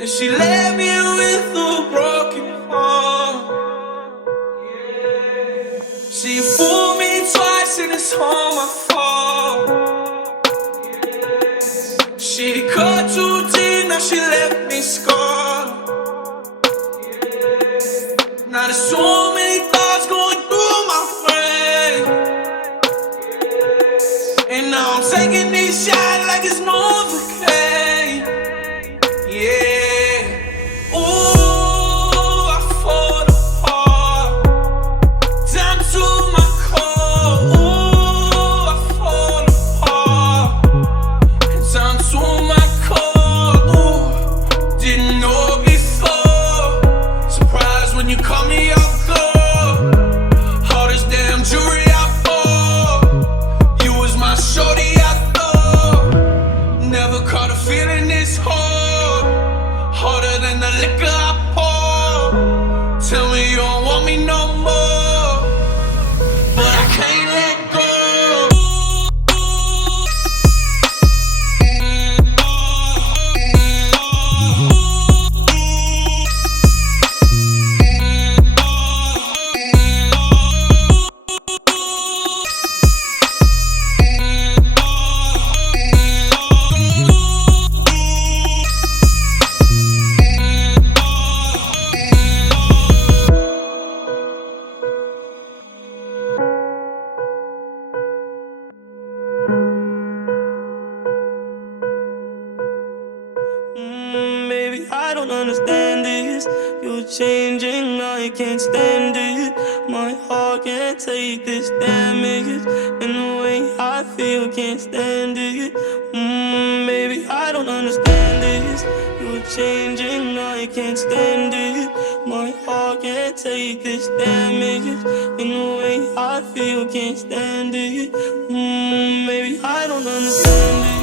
and she left me with a broken heart. She fooled me twice and it's all my fault. She cut too deep, now she left me scarred. Now there's so many thoughts going through my brain, and now I'm taking these shots like it's Novocaine. Yeah. Ooh, I fall apart, down to my core. Ooh, I fall apart, down to my core. Ooh, didn't know before. Surprised when you call me off guard. All this damn jewelry I bought, you was my shorty I thought. Never caught a feeling this hard, harder than the liquor I pour. Tell me you don't want me no more, but I can't let go. Baby, I don't understand this. You're changing, I can't stand it. My heart can't take this damage, and the way I feel can't stand it. Baby, I don't understand this. You're changing, I can't stand it. My heart can't take this damage, and the way I feel can't stand it. Baby, I don't understand it.